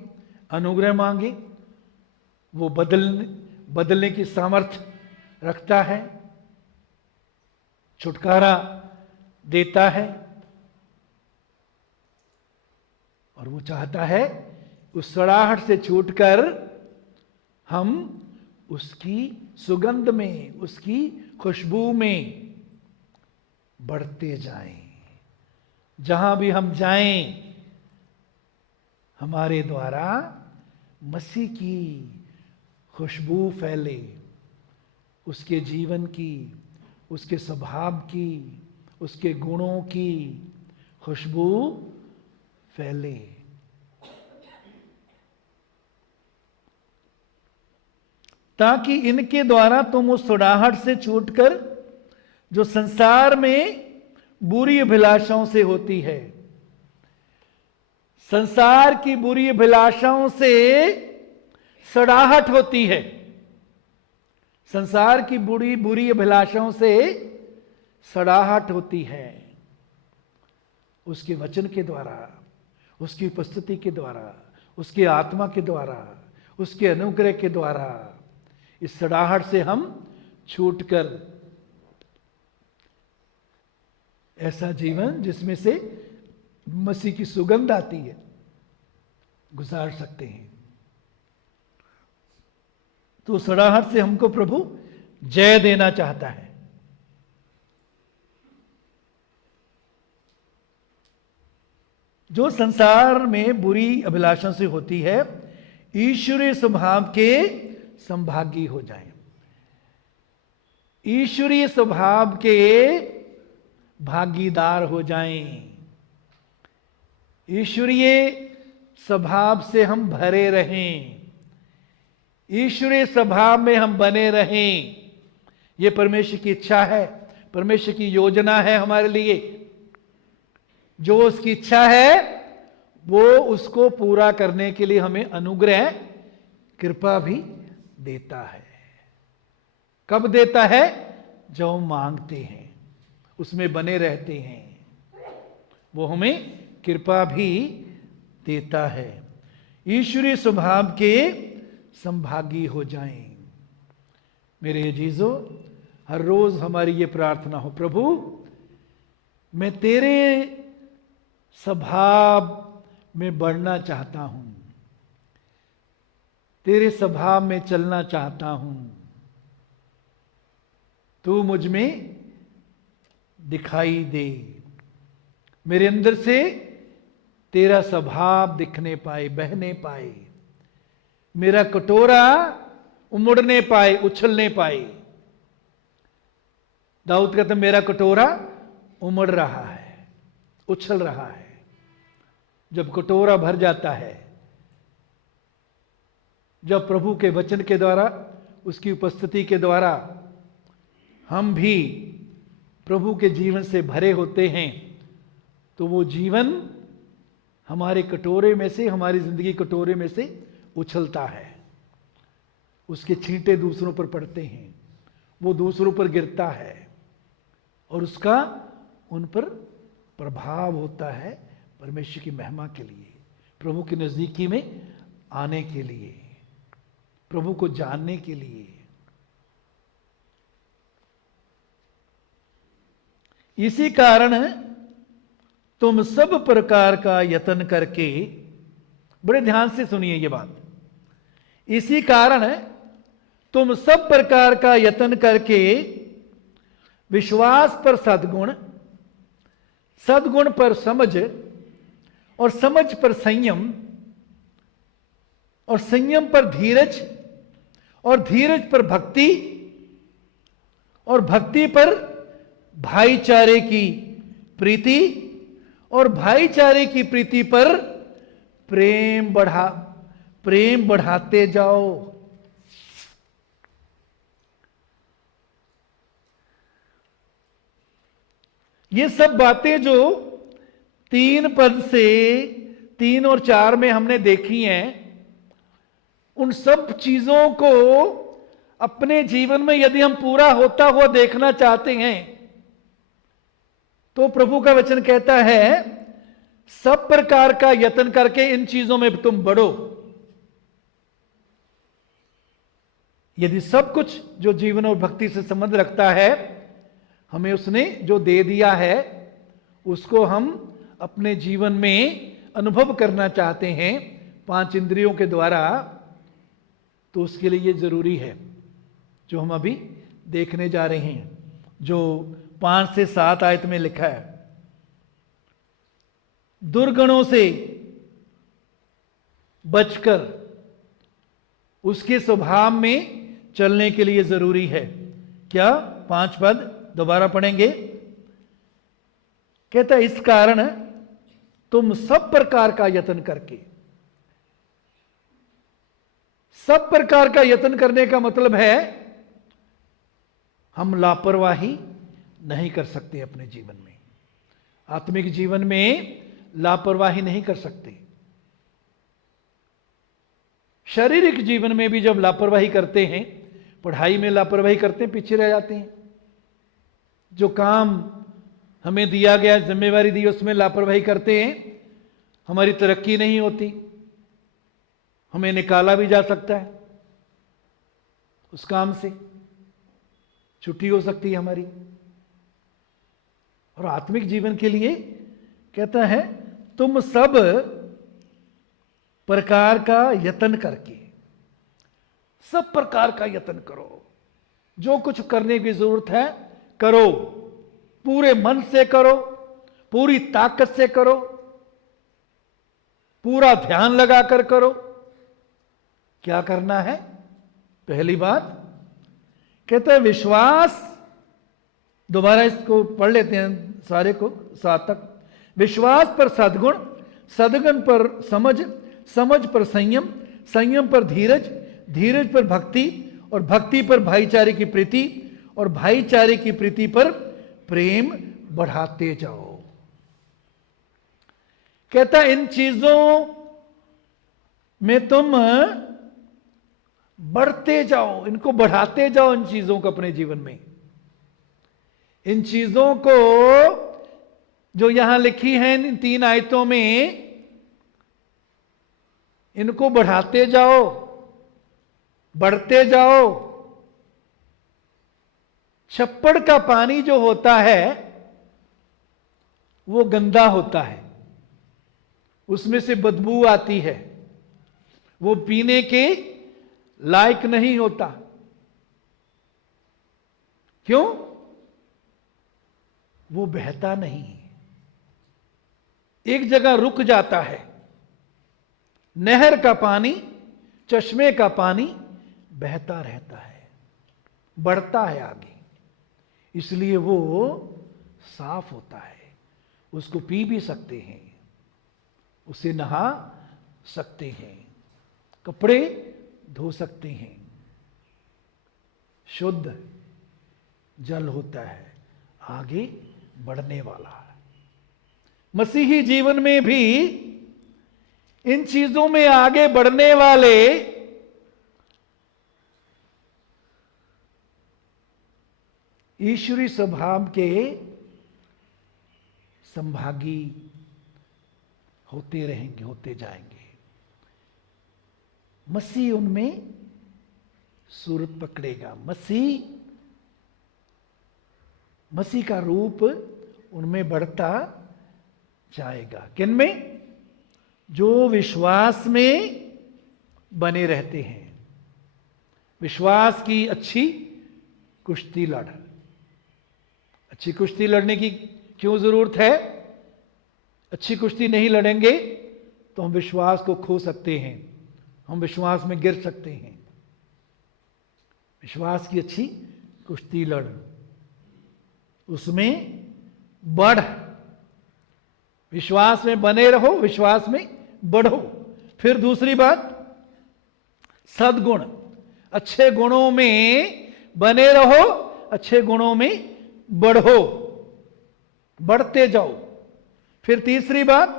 अनुग्रह मांगे। वो बदलने की सामर्थ्य रखता है, छुटकारा देता है, और वो चाहता है उस सड़ाहट से छूटकर हम उसकी सुगंध में, उसकी खुशबू में बढ़ते जाएं। जहां भी हम जाएं, हमारे द्वारा मसीह की खुशबू फैले, उसके जीवन की, उसके स्वभाव की, उसके गुणों की खुशबू फैले। ताकि इनके द्वारा तुम उस सुड़ाहट से छूटकर, जो संसार में बुरी अभिलाषाओं से होती है, संसार की बुरी अभिलाषाओं से सड़ाहट होती है, संसार की बुरी अभिलाषाओं से सड़ाहट होती है, उसके वचन के द्वारा, उसकी उपस्थिति के द्वारा, उसके आत्मा के द्वारा, उसके अनुग्रह के द्वारा, इस सड़ाहट से हम छूटकर ऐसा जीवन जिसमें से मसीह की सुगंध आती है, गुजार सकते हैं। तो सड़ाहट से हमको प्रभु जय देना चाहता है। जो संसार में बुरी अभिलाषा से होती है, ईश्वरीय स्वभाव के संभागी हो जाएं। ईश्वरीय स्वभाव के भागीदार हो जाएं। ईश्वरीय स्वभाव से हम भरे रहें, ईश्वरीय स्वभाव में हम बने रहें। ये परमेश्वर की इच्छा है, परमेश्वर की योजना है हमारे लिए। जो उसकी इच्छा है वो उसको पूरा करने के लिए हमें अनुग्रह कृपा भी देता है। कब देता है? जब हम मांगते हैं, उसमें बने रहते हैं, वो हमें कृपा भी देता है। ईश्वरीय स्वभाव के संभागी हो जाएं। मेरे अजीजों, हर रोज हमारी ये प्रार्थना हो, प्रभु मैं तेरे स्वभाव में बढ़ना चाहता हूं, तेरे स्वभाव में चलना चाहता हूं। तू मुझ में दिखाई दे, मेरे अंदर से तेरा स्वभाव दिखने पाए, बहने पाए, मेरा कटोरा उमड़ने पाए, उछलने पाए। दाऊद कहता मेरा कटोरा उमड़ रहा है, उछल रहा है। जब कटोरा भर जाता है, जब प्रभु के वचन के द्वारा, उसकी उपस्थिति के द्वारा हम भी प्रभु के जीवन से भरे होते हैं, तो वो जीवन हमारे कटोरे में से, हमारी जिंदगी कटोरे में से उछलता है। उसके छींटे दूसरों पर पड़ते हैं, वो दूसरों पर गिरता है और उसका उन पर प्रभाव होता है परमेश्वर की महिमा के लिए, प्रभु की नजदीकी में आने के लिए, प्रभु को जानने के लिए। इसी कारण तुम सब प्रकार का यत्न करके, बड़े ध्यान से सुनिए ये बात, इसी कारण तुम सब प्रकार का यत्न करके विश्वास पर सद्गुण, सद्गुण पर समझ, और समझ पर संयम, और संयम पर धीरज, और धीरज पर भक्ति, और भक्ति पर भाईचारे की प्रीति, और भाईचारे की प्रीति पर प्रेम बढ़ाते जाओ। ये सब बातें जो 3 पद से 3 और 4 में हमने देखी हैं, उन सब चीजों को अपने जीवन में यदि हम पूरा होता हुआ देखना चाहते हैं, तो प्रभु का वचन कहता है सब प्रकार का यत्न करके इन चीजों में तुम बढ़ो। यदि सब कुछ जो जीवन और भक्ति से संबंध रखता है, हमें उसने जो दे दिया है, उसको हम अपने जीवन में अनुभव करना चाहते हैं 5 इंद्रियों के द्वारा, तो उसके लिए ये जरूरी है जो हम अभी देखने जा रहे हैं, जो 5 से 7 आयत में लिखा है। दुर्गुणों से बचकर उसके स्वभाव में चलने के लिए जरूरी है। क्या? 5 पद दोबारा पढ़ेंगे। कहता है इस कारण तुम सब प्रकार का यत्न करके, सब प्रकार का यत्न करने का मतलब है हम लापरवाही नहीं कर सकते अपने जीवन में, आत्मिक जीवन में लापरवाही नहीं कर सकते। शारीरिक जीवन में भी जब लापरवाही करते हैं, पढ़ाई में लापरवाही करते हैं, पीछे रह जाते हैं। जो काम हमें दिया गया, जिम्मेवारी दी, उसमें लापरवाही करते हैं, हमारी तरक्की नहीं होती, हमें निकाला भी जा सकता है उस काम से, छुट्टी हो सकती है हमारी। और आत्मिक जीवन के लिए कहता है तुम सब प्रकार का यत्न करके, सब प्रकार का यत्न करो, जो कुछ करने की जरूरत है करो, पूरे मन से करो, पूरी ताकत से करो, पूरा ध्यान लगाकर करो। क्या करना है? पहली बात कहते हैं विश्वास, दोबारा इसको पढ़ लेते हैं सारे को साथ तक। विश्वास पर सद्गुण, सद्गुण पर समझ, समझ पर संयम, संयम पर धीरज, धीरज पर भक्ति, और भक्ति पर भाईचारे की प्रीति, और भाईचारे की प्रीति पर प्रेम बढ़ाते जाओ। कहता इन चीजों में तुम बढ़ते जाओ, इनको बढ़ाते जाओ, इन चीजों को अपने जीवन में। इन चीजों को जो यहां लिखी हैं इन 3 आयतों में, इनको बढ़ाते जाओ, बढ़ते जाओ। छप्पड़ का पानी जो होता है वो गंदा होता है, उसमें से बदबू आती है, वो पीने के लायक नहीं होता। क्यों? वो बहता नहीं, एक जगह रुक जाता है। नहर का पानी, चश्मे का पानी बहता रहता है, बढ़ता है आगे, इसलिए वो साफ होता है, उसको पी भी सकते हैं, उसे नहा सकते हैं, कपड़े धो सकते हैं। शुद्ध जल होता है, आगे बढ़ने वाला है। मसीही जीवन में भी इन चीजों में आगे बढ़ने वाले ईश्वरी स्वभाव के संभागी होते रहेंगे, होते जाएंगे। मसीह उनमें सूरत पकड़ेगा, मसीह का रूप उनमें बढ़ता जाएगा। किन में? जो विश्वास में बने रहते हैं। विश्वास की अच्छी कुश्ती लड़। अच्छी कुश्ती लड़ने की क्यों जरूरत है? अच्छी कुश्ती नहीं लड़ेंगे तो हम विश्वास को खो सकते हैं, हम विश्वास में गिर सकते हैं। विश्वास की अच्छी कुश्ती लड़, उसमें बढ़, विश्वास में बने रहो, विश्वास में बढ़ो। फिर दूसरी बात, सद्गुण, अच्छे गुणों में बने रहो, अच्छे गुणों में बढ़ो, बढ़ते जाओ। फिर तीसरी बात,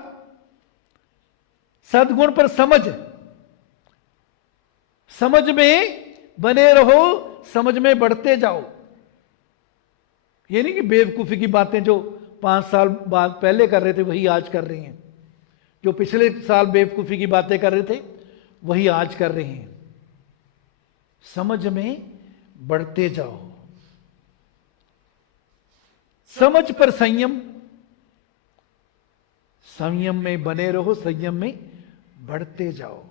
सद्गुण पर समझ, समझ में बने रहो, समझ में बढ़ते जाओ। ये नहीं कि बेवकूफी की बातें जो 5 साल बाद पहले कर रहे थे वही आज कर रहे हैं, जो पिछले साल बेवकूफी की बातें कर रहे थे वही आज कर रहे हैं। समझ में बढ़ते जाओ, समझ पर संयम, संयम में बने रहो, संयम में बढ़ते जाओ।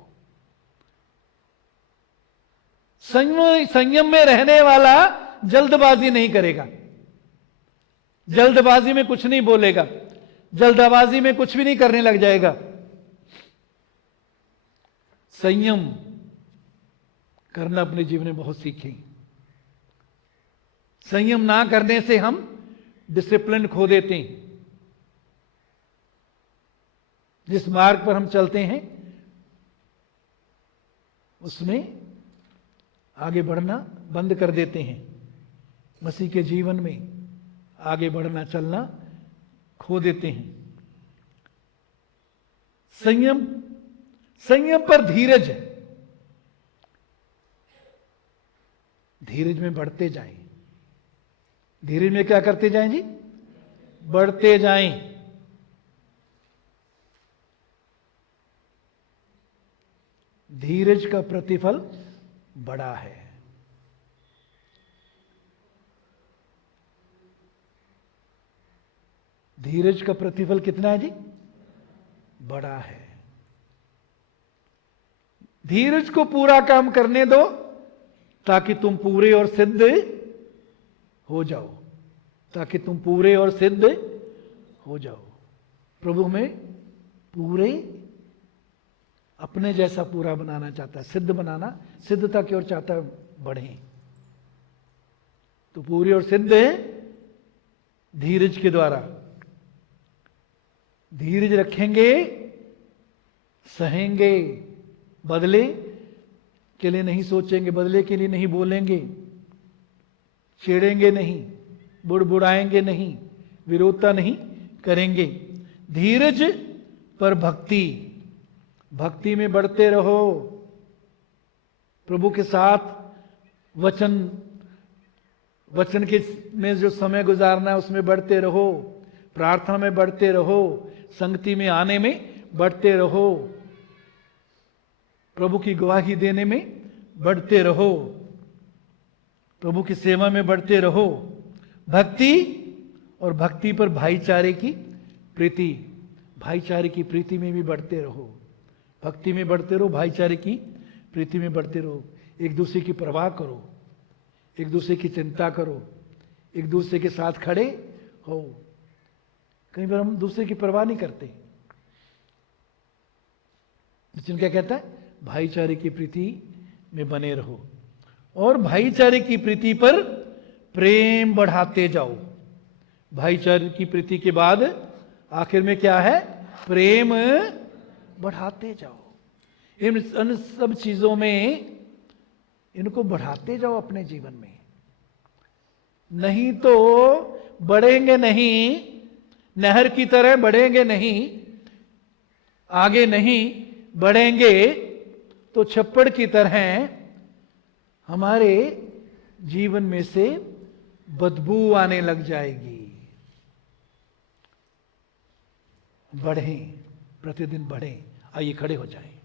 संयम में रहने वाला जल्दबाजी नहीं करेगा, जल्दबाजी में कुछ नहीं बोलेगा, जल्दबाजी में कुछ भी नहीं करने लग जाएगा। संयम करना अपने जीवन में बहुत सीखें। संयम ना करने से हम डिसिप्लिन खो देते हैं। जिस मार्ग पर हम चलते हैं उसमें आगे बढ़ना बंद कर देते हैं। मसीह के जीवन में आगे बढ़ना, चलना खो देते हैं। संयम, संयम पर धीरज, धीरज में बढ़ते जाएं। धीरज में क्या करते जाएं जी? बढ़ते जाएं। धीरज का प्रतिफल बड़ा है। धीरज का प्रतिफल कितना है जी? बड़ा है। धीरज को पूरा काम करने दो ताकि तुम पूरे और सिद्ध हो जाओ, ताकि तुम पूरे और सिद्ध हो जाओ, प्रभु में पूरे अपने जैसा पूरा बनाना चाहता है, सिद्ध बनाना, सिद्धता की ओर चाहता है, बढ़े। तो पूरी और सिद्ध है धीरज के द्वारा। धीरज रखेंगे, सहेंगे, बदले के लिए नहीं सोचेंगे, बदले के लिए नहीं बोलेंगे, छेड़ेंगे नहीं, बुड़बुड़ाएंगे नहीं, विरोधता नहीं करेंगे। धीरज पर भक्ति, भक्ति में बढ़ते रहो, प्रभु के साथ वचन के में जो समय गुजारना है उसमें बढ़ते रहो, प्रार्थना में बढ़ते रहो, संगति में आने में बढ़ते रहो, प्रभु की गवाही देने में बढ़ते रहो, प्रभु की सेवा में बढ़ते रहो। भक्ति और भक्ति पर भाईचारे की प्रीति, भाईचारे की प्रीति में भी बढ़ते रहो। भक्ति में बढ़ते रहो, भाईचारे की प्रीति में बढ़ते रहो। एक दूसरे की परवाह करो, एक दूसरे की चिंता करो, एक दूसरे के साथ खड़े हो। कई बार हम दूसरे की परवाह नहीं करते। वचन क्या कहता है? भाईचारे की प्रीति में बने रहो और भाईचारे की प्रीति पर प्रेम बढ़ाते जाओ। भाईचारे की प्रीति के बाद आखिर में क्या है? प्रेम बढ़ाते जाओ। इन सब चीजों में इनको बढ़ाते जाओ अपने जीवन में, नहीं तो बढ़ेंगे नहीं, नहर की तरह बढ़ेंगे नहीं, आगे नहीं बढ़ेंगे तो छप्पड़ की तरह हमारे जीवन में से बदबू आने लग जाएगी। बढ़ें, प्रतिदिन बढ़ें। आइए खड़े हो जाएं।